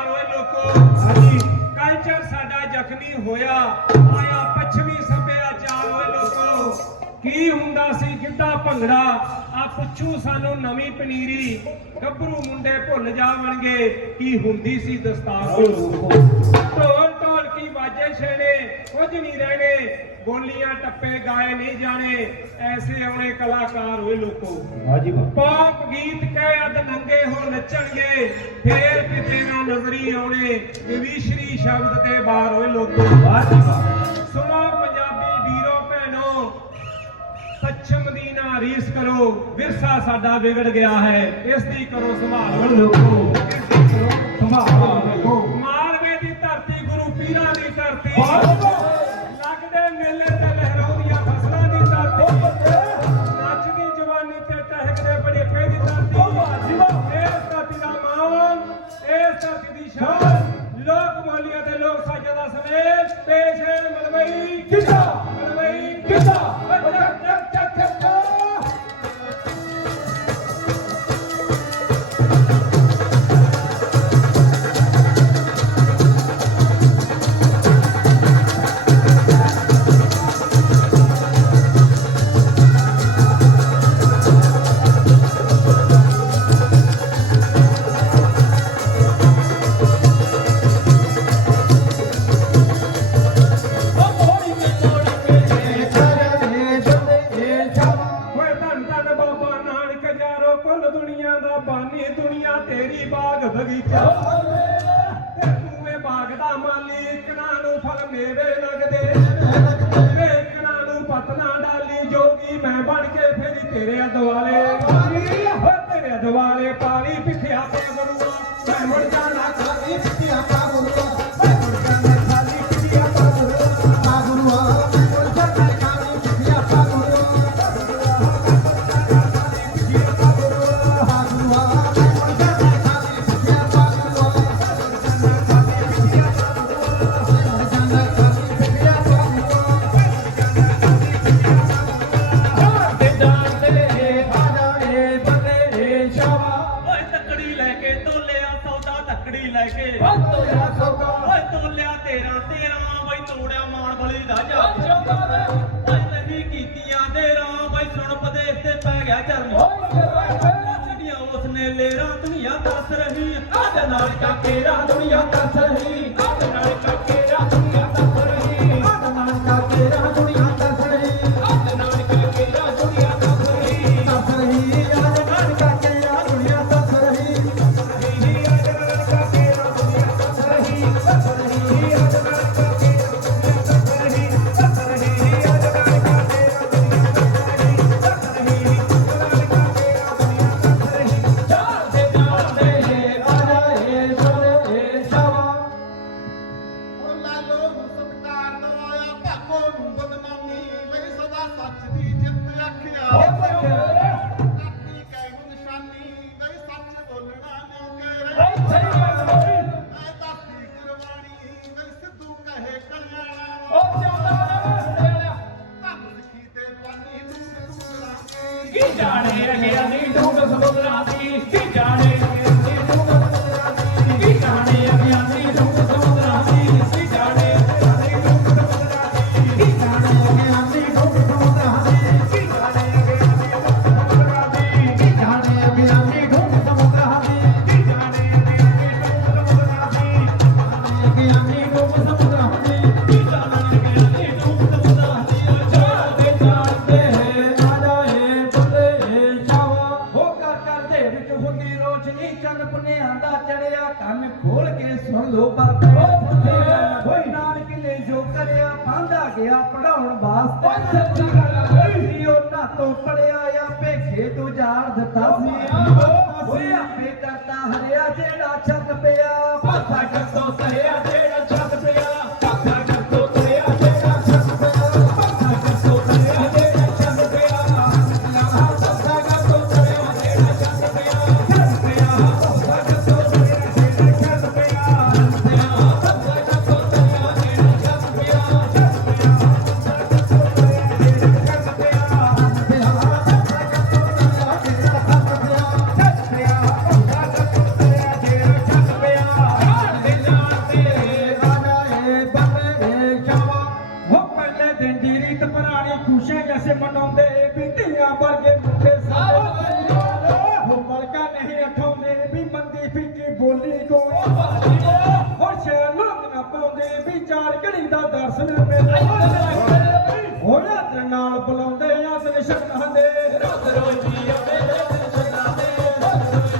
ਬਾਰ ਓਏ ਲੋਕੋ। ਹਾਂਜੀ। ਕਲਚਰ ਸਾਡਾ ਜ਼ਖਮੀ ਹੋਇਆ। ਆਇਆ ਪੱਛਮੀ ਸੱਭਿਆਚਾਰ ਓਏ ਲੋਕੋ। ਕੀ ਹੁੰਦਾ ਸੀ? ਗਿੱਧਾ ਭੰਗੜਾ। ਆ ਪੁੱਛੂ ਸਾਨੂੰ ਨਵੀਂ ਪਨੀਰੀ। ਗੱਭਰੂ ਮੁੰਡੇ ਭੁੱਲ ਜਾਵਣਗੇ। ਕੀ ਹੁੰਦੀ ਸੀ ਦਸਤਾਰ? ਢੋਲ ਢੋਲ ਕੀ ਬਾਜੇ ਛੇੜੇ? ਕੁਝ ਨਹੀਂ ਰਹਿਣੇ। ਬੋਲੀਆਂ ਟੱਪੇ ਗਾਏ ਨਹੀਂ ਜਾਣੇ ਐਸੇ ਆਉਣੇ ਕਲਾਕਾਰ ਹੋਏ ਲੋਕੋ। ਹਾਂਜੀ ਵਾਹ। ਪੌਪ ਗੀਤ ਕਹਿ ਅਦ ਨੰਗੇ ਹੋ ਨੱਚਣਗੇ ਫੇਰ ਕਿਤੇ ਨਾ ਨਜ਼ਰੀ ਆਉਣੇ ਵਿਵੀਸ਼ਰੀ ਸ਼ਬਦ ਤੇ ਬਾਹਰ ਹੋਏ ਲੋਕੋ। ਵਾਹ ਜੀ ਵਾਹ। ਸੁਣੋ ਪੰਜਾਬੀ ਵੀਰੋ ਭੈਣੋ ਪੱਛਮ ਦੀ ਨਾ ਰੀਸ ਕਰੋ ਵਿਰਸਾ ਸਾਡਾ ਵਿਗੜ ਗਿਆ ਹੈ ਇਸ ਦੀ ਕਰੋ ਸੰਭਾਲ ਲੋਕੋ। ਬਾਗ ਬਗੀਚਾ। ਤੇ ਤੂੰ ਇਹ ਬਾਗ ਦਾ ਮਾਲੀ ਇਕਨਾਂ ਨੂੰ ਫਲ ਮੇਰੇ ਲੱਗਦੇ ਤੇ ਨੂੰ ਪਤਨਾ ਡਾਲੀ, ਜੋਗੀ ਮੈਂ ਬਣ ਕੇ ਫੇਰੀ ਤੇਰੇ ਦੁਆਲੇ ਓ ਤੇਰੇ ਦੁਆਲੇ ਪਾਲੀ ਪਿੱਠਿਆ ਤੇ ਗੁਰੂਆ ਮੈਂ ਮੁੜ ਜਾਣਾ ਖਾਲੀ ਪਿੱਠਿਆ ਪਾ ਗੁਰੂਆ ਬਲੀ ਦਾ ਜਾ ਓਏ ਨਵੀਂ ਕੀਤੀਆਂ ਤੇਰਾ ਬਈ ਸੁਣ ਪਦੇਸ ਤੇ ਪੈ ਗਿਆ ਚਰਨ। ਛੜੀਆਂ ਉਸਨੇ ਲੇਰਾ ਦੁਨੀਆ ਦੱਸ ਰਹੀ ਆਜ ਨਾਲ ਕਾਕੇਰਾ ਦੁਨੀਆ ਦੱਸ ਰਹੀ ਕੀ ਜਾਣੇ ਅਗੇ ਅਸੀਂ ਡੂਬ ਸਮੁੰਦਰਾਂ ਦੀ ਰੋਸ਼ਨੀ ਚੰਨ ਪੁੰਨਿਆਂ ਦਾ ਚੜਿਆ ਕੰਨ ਖੋਲ ਕੇ ਸੁਣ ਲੋ ਬਾਬੇ ਹੋਈ ਨਾਨਕ ਨੇ ਜੋ ਕਰਿਆ ਪਾਂਦਾ ਗਿਆ ਪੜਾਉਣ ਵਾਸਤੇ। ਸੀ ਉਹਨਾਂ ਤੋਂ ਪੜਿਆ ਆਪੇ ਖੇਤ ਉਜਾੜ ਦਿੱਤਾ ਸੀ। ਦਿਨ ਦੀ ਰੀਤ ਪੁਰਾਣੀ ਖੁਸ਼ੀਆਂ ਜੈਸੇ ਮਨਾਉਂਦੇ ਵੀ ਧੀਆਂ ਵਰਗੇ ਮੁੰਡੇ ਸਾਰੇ ਉਹ ਬਲਕਾ ਨਹੀਂ ਅਠਾਉਂਦੇ ਵੀ ਮੰਦੀ ਫਿੱਕੀ ਬੋਲੀ ਕੋਈ। ਹੋਰ ਸ਼ਹਿਰ ਨਾ ਪਾਉਂਦੇ ਵੀ ਚਾਰ ਘੜੀ ਦਾ ਦਰਸ਼ਨ ਮੇਲਾ ਹੋਇਆ ਤੇ ਨਾਲ ਬੁਲਾਉਂਦੇ ਆਸ ਨਿਸ਼ਕਤ ਹੁੰਦੇ ਰੋਜ਼ ਰੋਜ਼ ਜੀ ਆਵੇ ਤੇ ਚਨਾਦੇ